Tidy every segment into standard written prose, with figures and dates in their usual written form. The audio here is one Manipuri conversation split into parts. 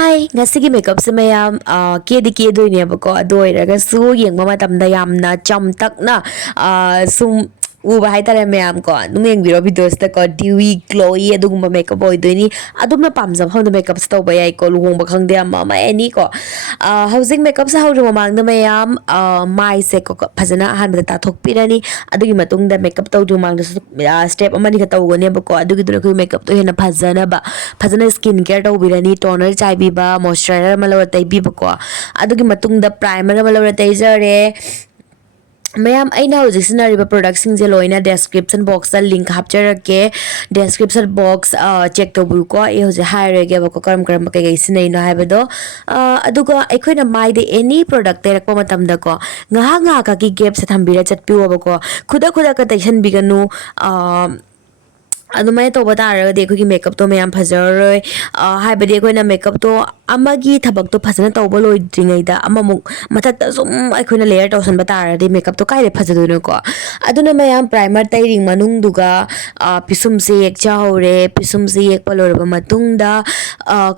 Hi, ngasigi makeup sa mayam kedi kedo niya bako adoy raga su yeng mama tamda yamna chamtak na sum uba hai tare mayam ko nung yeng biro videos ta ko dewy glowy adugumba makeup boy doini adumna pamjam hawda makeup sta ba yai ko luhongba khangde ama any ko housing makeup sa hawru mamang da mayam mai se ko phajana han da thok pirani adugi matung da makeup tawdu mang da step amani ka tawgone ba ko adugi duna ko makeup to hena phajana ba phajana skin care tawbirani toner chai biba moisturizer malawa tai biba ko adugi matung da primer malawa tai jare Mayam aina hojik sinariba products sing je loina description box da link hapjarake description box check to bu ko e hoje hire ge ba ko karam kai sinai no haibado aduga aikoina mai de any product te rakpa matam da ko nga ka ki gap se thambira chatpi wa ba ko khuda ka tension biganu adumai to bata ra de ko makeup to mayam phajar haibadi aikoina makeup to amagi thabak to phajana tawba loi dringai da amamuk mathak ta sum aikoina layer tawsan bata ra de makeup to kai re phajadunu ko aduna mayam primer tai ring manung duga pisum se ek cha hore pisum se ek palor ba matung da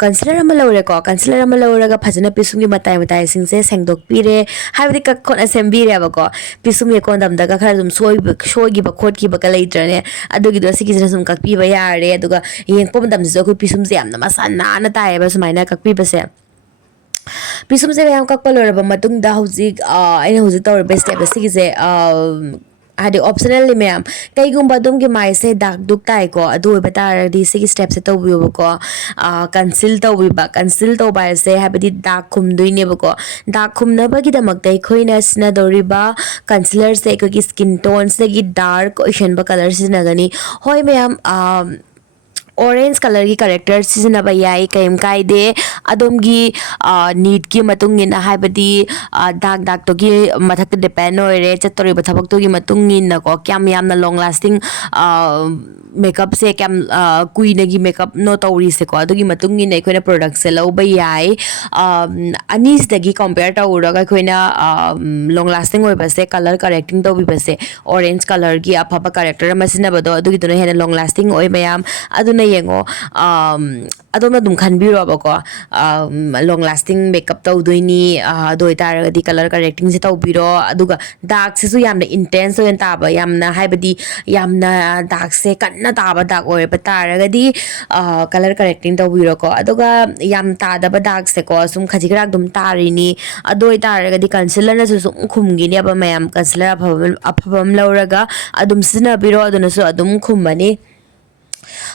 concealer ama lore ko concealer ama lore ga phajana pisum gi matai sing se sengdok pire haibadi ka khona sembi re ba ko pisum ye kon dam da ka khara zum soi gi ba khot gi ba ka leitrane adugi do sigi jana kakpi ba yare aduga yeng pom dam se ko pisum se amna masana na tai ba sumaina kakpi ba se pisum se yam kakpa lor ba matung da hujik aina hujik tawr best step sigi se adi optionally ma'am kaigumba dum gi mai se dak duk tai ko adu bata di sigi step se to bi ko conceal to ba se habidi dak khum duine ba ko dak khum na ba gi damak tai khoina sna doriba concealer se ko gi skin tone se gi dark ocean ba color sina gani hoi ma'am orange color ki character sisina ba yai kaim kai de adom gi need ki matung in haibadi dak to gi mathak depend oire chatori ba thabak to gi matung in na ko kyam yam na long lasting makeup se kyam kui na gi makeup no tori se ko adugi matung in koina product se lo ba yai anis da gi compare ta ura ga koina long lasting oi ba se color correcting to bi ba se orange color gi apha character ma sina ba do adugi to hena long lasting oi mayam aduna yengo adona dum khanbiro ba ko long lasting makeup to doini doi tar di color correcting se to biro aduga dark se su yamna intense oin ta ba yamna haibadi yamna dark se kanna ta ba dark oi ba tar ga di color correcting to biro ko aduga yam ta da ba dark se ko sum khajikrak dum tarini adoi tar ga di concealer na su sum khumgi ne ba mayam concealer aphabam lauraga adum sina biro aduna su adum khumani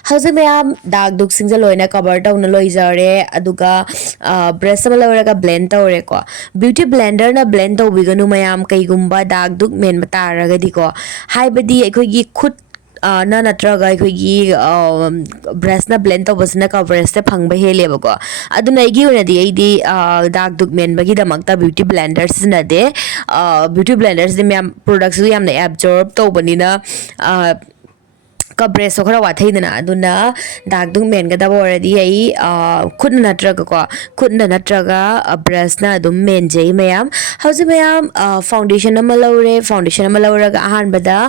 How's mayam dark duk sing loina cover down loi jare aduga brush sama lawraga blend tawre ko beauty blender na blend to biganu mayam kaigumba dark duk men mataraga di ko haibadi aikoi gi khut na natraga aikoi gi brush na blend to basna coverage te phangba hele ba ko aduna igi una di ai dark duk men bagi da makta beauty blenders na de beauty blenders de mayam products yam na absorb to banina coverage so khara wathai dana aduna dak dung men ga da already ai khudna natraga ko khudna natraga brush na dum men jai mayam how's mayam foundation ama laura ga ahan bada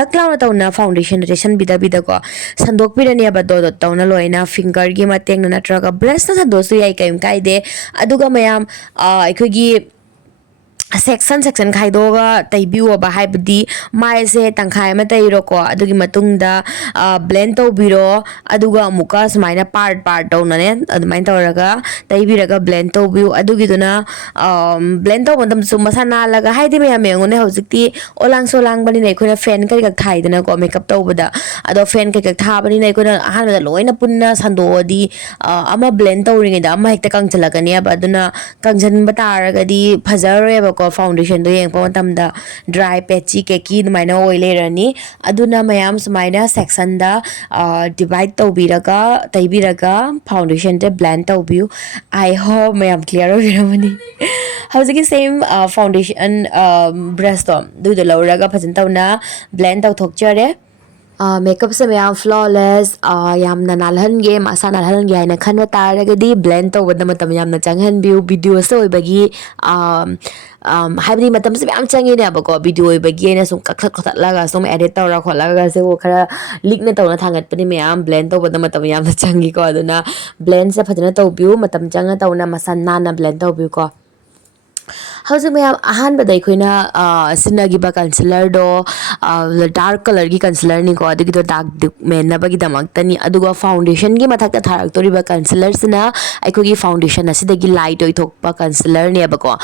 dakla na tawna foundation ration bida ko sandok pirani ba do tawna loina finger gi mateng na natraga brush na do su yai kaim kai de aduga mayam aikoi gi section khaidoga taibiwa ba haibadi mai se tangkhai ma tairo ko adugi matungda blend to biro aduga amuka sumaina part to na ne adumain tawraga taibiraga blend to biu adugi duna blend to bandam sum masana laga haidi me ame ngone hojikti olang solang bani nei khona fan kai ka thai dana ko makeup to bada ado fan kai ka tha bani nei khona ahan da loina punna sando di ama blend to ringa da ama hekta kang chalaka ne ba duna kangjan bataraga di phajare ba foundation do yeng pa matam da dry patchy keki maina oil rani aduna mayam sumaina section da divide to biraga taibiraga foundation te blend to biu I hope mayam clear oiramani how's same foundation brush to do the lauraga phajan tawna blend to thokchare Makeup se mayam flawless yamna nalhange masa nalhange haina khanwa taragadi blend tawbada matam yamna changhanbiu video se oibagi haibadi matam se yam changi ne abako video oibagi na sum kakhat khatlaga sum edit tawra kholaga se wo khara likna tawna thangat pani mayam blend tawbada matam yamna changi ko aduna blend se phajana tawbiu matam changa tawna masa nana blend tawbiu ko Howsing mayam ahanbada aikoina sinagiba concealer do dark color gi concealer ni ko adigi do dark mennabagi damaktani aduga foundation gi mathakta tharaktoriba concealer sina aikogi foundation asidagi light oi thokpa concealer ne abako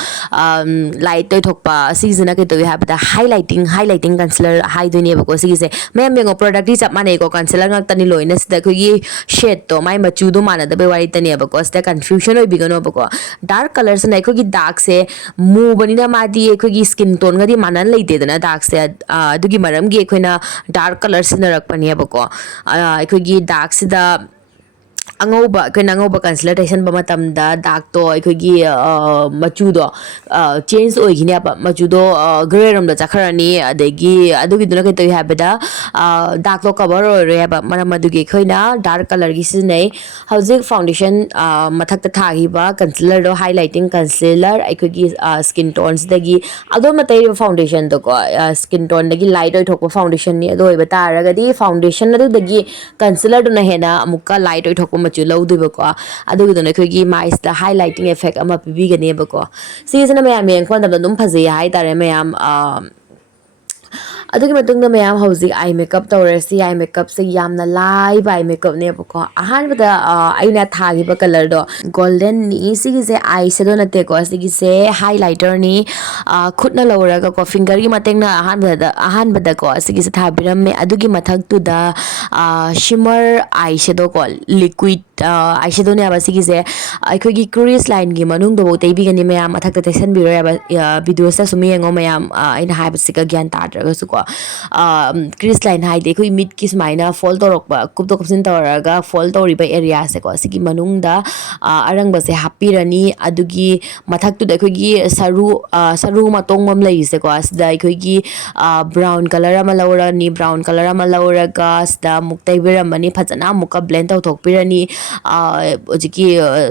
light oi thokpa sigina ke to habada highlighting concealer haidoi ne abako sigise mayam mengo product gi chap mane ko concealer ngaktani loina sida kogi shade to mai machu do manada be wari tani abako sida confusion oi bigano abako dark color sina aikogi dark se mubanina madi aikogi skin tone gadi manan leitedana dark se adugi maramgi aikoina dark color sinarakpani abako aikogi dark sida angauba aikoina angauba concealer taisan ba matamda dark to aikogi machu do change oigini aba machu do gray rom da chakharani adegi adugi duna kai to habada dark to cover ore aba maram adugi aikoina dark color gi sinai hauzik foundation mathakta thagi ba concealer do highlighting concealer aikogi skin tones dagi ado matai foundation to ko skin tone dagi light oi thokpa foundation ni ado iba taragadi foundation adu dagi concealer do na hena amuka light oi thokpa machu lawdibako adugidona aikogi mais da highlighting effect ama pibigani bako sisina mayam yengkhon da dum phajei hai tare mayam adugi matungda mayam hauji eye makeup tawresi eye makeup se yamna lai eye makeup ne bako ahan bada aina thagi ba color do golden ni sigi se eye shadow na te ko sigi se highlighter ni khutna lawraga ko finger gi matengna ahan bada ko sigi se thabiram me adugi mathak tu da shimmer eye shadow ko liquid eye shadow ne aba sigi se aikogi crease line gi manung do bote bigani mayam mathak ta tension biro aba video sa sumi yengo mayam aina haiba sika gyan tadraga su ko crease line hai de koi mid ki smaina fall torokba kup to kupsin toraga fall toriba area se ko sigi manung da arangba se happy rani adugi mathak tu da kogi saru matong mam lai se ko asda kogi brown color ama laura ni brown color ama laura ga asda muktai biramani phajana muka blend out thok pirani ojiki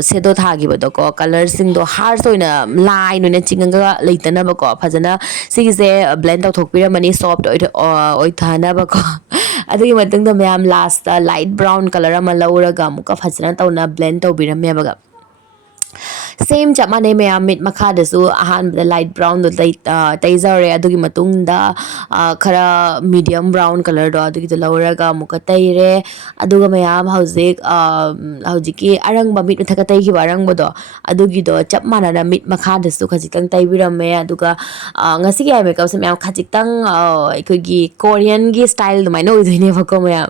shadow thagi bodo ko color sing do harsh oina line oina chinganga leitana ba ko phajana sigi se blend out thok piramani soft oi thana ba ko adugi matungda mayam last light brown color ama lauraga muka phajana tawna blend tawbirame baga same chap mane mayam mid makha da su ahan the light brown do taizare adugi matungda khara medium brown color do adugi the lauraga muka taire aduga mayam haujiki arangba mid thaka tai ki arangba do adugi do chap mana na mid makha da su khajikang taibirame aduga ngasi gi makeup se mayam khajikang aikogi Korean gi style do mai no idine bako mayam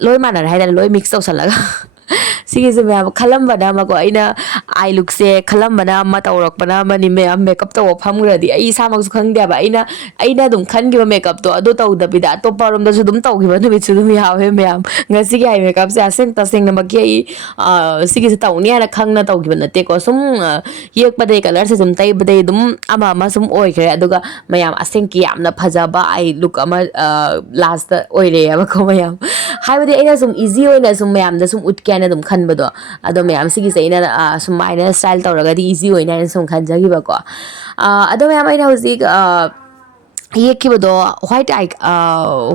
loi mana hai da loi mix tawsalaga sigise mayam khalambana mako aina eye look se khalambana ma tawrakpana mani mayam makeup taw phamgradi ai samak su khangde ba aina dum khangiba makeup to ado taw da bida to parom da su dum tawgiba nu bichu dum yawe mayam ngasi gi eye makeup se aseng taseng na maki ai sigise tawni ana khangna tawgiba nate ko sum yek pade color se sum tai bade dum ama sum oi khre aduga mayam aseng ki yamna phajaba eye look ama last oire aba ko mayam haibade aina sum easy oina sum mayam da sum utkana dum khanbado ado mayam sigi se ina sum aina style tawraga di easy oina sum khanjagi ba ko ado mayam aina hojik ye kibodo white eye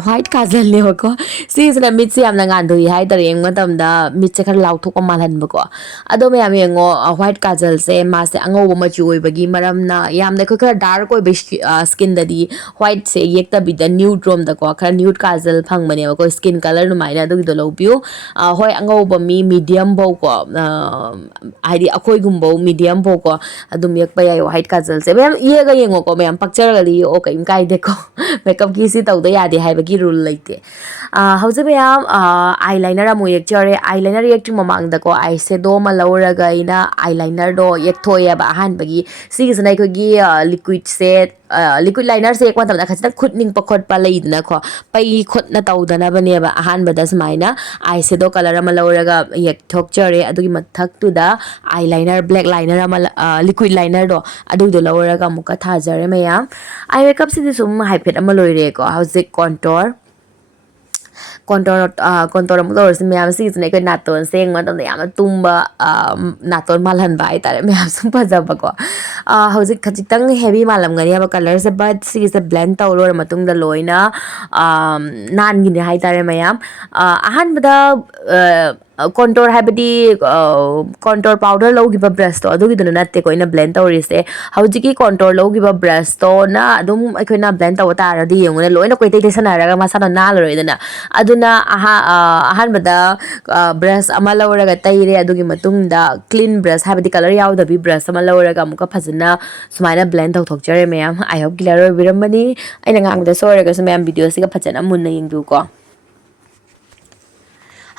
white kajal ne bako sisna mit se amna ngan doi hai tar yeng matam da mit che khar law thok ko malhan bako ado mayam yengo white kajal se ma se ango ma chu oi bagi maram na yam da khar dark oi be skin da di white se yek ta bi da nude rom da ko khar nude kajal phang mane bako skin color nu mai na du do lo piu hoi ango ba mi medium bo ko ai di akoi gum bo medium bo ko adum yak pa yai white kajal se mayam ye ga yengo ko mayam picture ga li o kai kai देखो मेकअप की सी तौद यादे हाइबगी रूल लेते हौजे मैम आईलाइनर अमु येक्चरे आईलाइनर येक्टिंग ममांग दको आई शेडो मा लौरगा इना आईलाइनर दो येक्थोयबा अहानबगी सिगिसना अखोगी लिक्विड से लिक्विड लाइनर से एक मतलब खचिता खुदनिंग पखोट पा लेइदना खो पई खुदना तौदना बनेबा अहानबदा समाइना आई शेडो कलर अमा लौरगा येक्थोक्चरे अदुगी मथक तुदा आईलाइनर ब्लैक लाइनर अमा लिक्विड लाइनर दो अदुदो लौरगा मुका थाजरे मैम आई मेकअप से सुम हाइफेट अमा लोइरे को हौजे contour contour amuk tawrasi mayam sigisine koi naton seng matamda yamna tumba naton malhanba hai tare mayam sum phajaba ko hojik khajitang heavy malamgani aba color se but sigise blend tawlor matungda loina nan gine hai tare mayam ahan bada contour habadi contour powder logiba brush to adugiduna natte ko ina blend tawrise hojiki contour logiba brush to na adum aikoina blend taw taradi yenguna loina koitei tei sanaraga masana nalroidana aduna ahan bada brush ama lawraga taire adugi matungda clean brush habadi color yawdabi brush ama lawraga amuka phajana sumaina blend tawthokjare mayam I hope clear oibiramani aina ngangda soraga mayam video siga phajana munna yengdu ko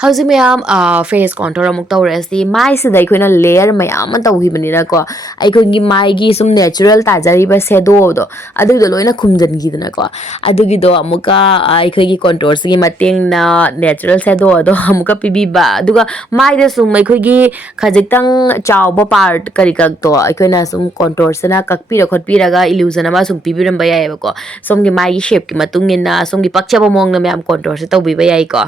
how's mayam face contour amuk tawrasi mai sida aikoina layer mayam tawhibani ko aikogi mai gi sum natural tajariba shadow do adugido loina khumjangidana ko adugido amuka aikogi contour gi mateng na natural shadow do amuka pibiba aduga mai da sum aikogi khajitang chawba part kari kak to aikoina sum contour sana kakpira khotpiraga illusion ama sum pibiramba yai ko somgi mai gi shape ki matungina somgi pakchaba mong na mayam contour se tawbiba yai ko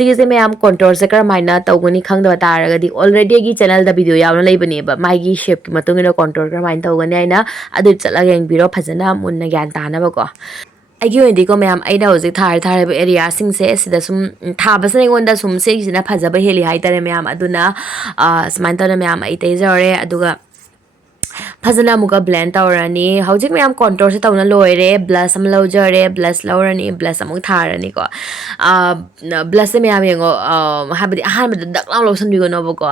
sigise mayam contour se karamaina tawgani khangda taragadi already gi channel da video yawna leibani ba mai gi shape ki matungina contour karamaina tawgani aina adu chalaga yengbiro phajana munna gyan tana ba ko aigi ondi ko mayam aina hoji thar area sing se sida sum thabasna ngonda sum se sina phajaba heli haitare mayam aduna smain tawna mayam ai tejare aduga fazana muka blend tawrani hojik mayam contour se tawna loire blush am lojare blush lawrani blush amuk tharani ko blush se mayam yengo habadi ahan bada dak law lotion bigo no ko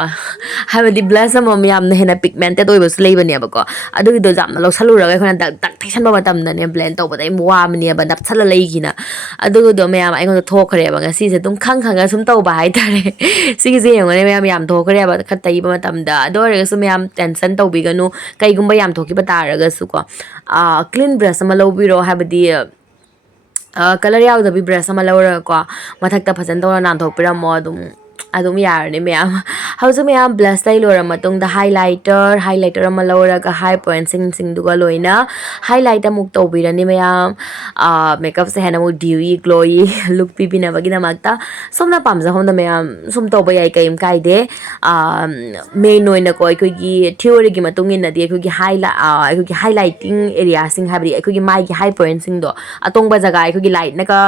habadi blush am mayam na hena pigmented oibas leibani abako adu do jam na losalura ga khona dak thaisan ba matam na ne blend tawbada im wamni ba nap chala leigina adu do mayam ai ngo thokre ba ngasi se tum khang sum tawba hai tare sigi se yengo ne mayam yam thokre ba khatai ba matam da do re su mayam tension tawbiganu kaigumba yam thokiba taragasu ko clean brush ama lobiro habadi color yawdabi brush ama lawra ko mathakta phajan tawna nan thokpiramo adum yarani mayam hausa mayam blush tai lora matungda highlighter ama lawraga high point sing duga loina highlight amuk tawbirani mayam makeup se hena mu dewy glowy look pibina bagina magta somna pamja homda mayam sum tawba yai kaim kaide main oina ko aikogi theory gi matungina di aikogi highlighting area sing habri aikogi mai gi high point sing do atongba jaga aikogi light naka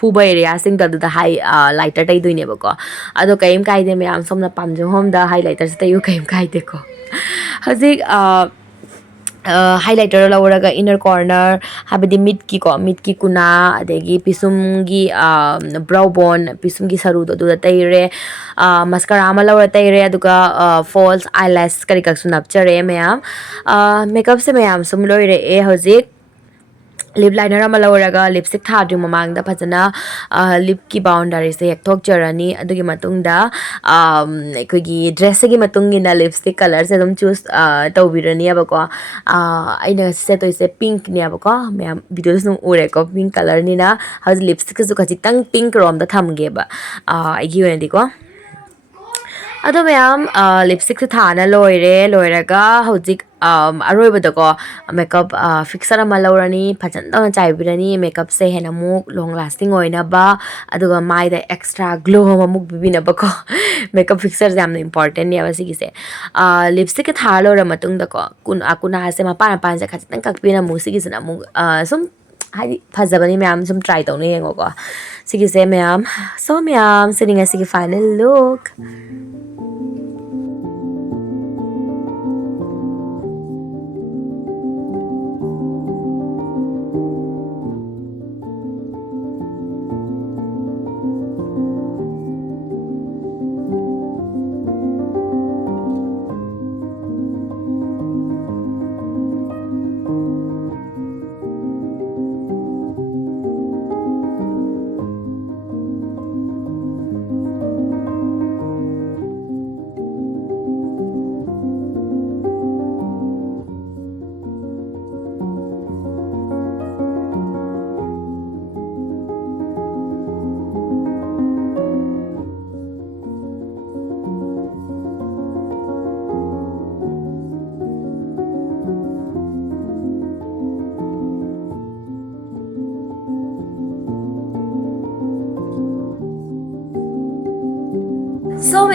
phuba area sing da high lighter tai doine bako ado kaim kaide mayam somna pamja homda highlighter se tayu kaim kaide ko hazik highlighter lawraga inner corner habadi mid ki kuna adegi pisum gi brow bone pisum gi saru do da taire mascara ama lawra taire aduga false eyelash kari kak sunapchare mayam makeup se mayam sum loire e hojik lip liner ama lawraga lipstick thadri mamangda phajana lip ki boundary se hekthok jarani adugi matungda aikogi dress gi matungina lipstick color se dum choose tawbirani abako aina se toise pink ni abako mayam videos num ure ko pink color ni na hau lipstick su khajitang pink rom da thamge ba agi wenadi ko ado mayam lipstick se thana loiraga hojik aroibada ko makeup fixer ama lawrani phajan da chaibirani makeup se hena muk long lasting oina ba aduga mai da extra glow ama muk bibina ba ko makeup fixer jam important ni aba sigi se lipstick ke thar lora matung da ko kuna se ma pan se khajitang kakpina mu sigi se na mu sum hai phajabani mayam sum try tawne yengo ko sigi se mayam so mayam sitting as sigi final look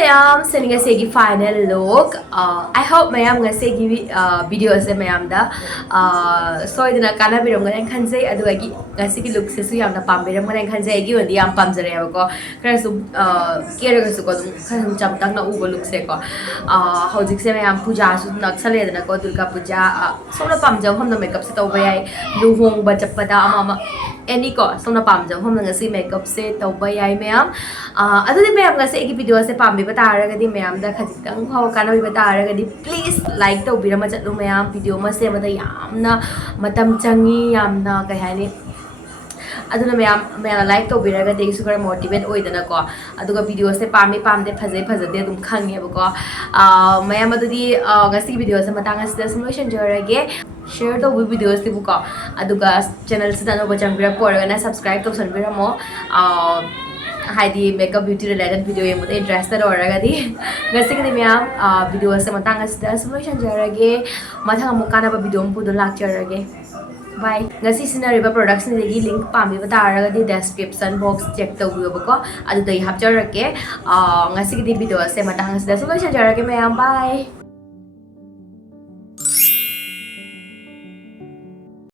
mayam sending a segi final look. I hope mayam nga segi video se mayam da so idina kana biram nga khanse adu agi nga segi look se su yam na pam biram nga khanse agi wadi yam pam jare ba ko kara su kera ga su ko dum khan cham tang na u look se ko hojik se mayam puja su naksale dana ko durga puja so na pam jam hom na makeup se to ba yai luhongba chappada ama any ko so na pam jam hom na si makeup se to ba yai mayam adu di mayam nga se egi video se pam bi ba tara ga di mayam da khajitang ho kana bi ba tara ga di please like to bi rama chatlu mayam video ma se ma da yamna matam changi yamna kai hani aduna mayam like to bi ra ga de su kara motivate oi dana ko aduga video se pam de phase de dum khange ba ko mayam adu di nga si video se matang as da solution jorage share to videos ti buka aduga channel se dano bachang bira por na subscribe to san bira mo haidi makeup beauty related video ye mute interested oraga di ngasi ni myam video se matang as da solution jarage mathang mukana ba video mu do lak jarage bye ngasi scenario ba products ni gi link pambi ba taraga di description box check to bu ba ko adu dai hap jarage ngasi di video se matang as da solution jarage myam bye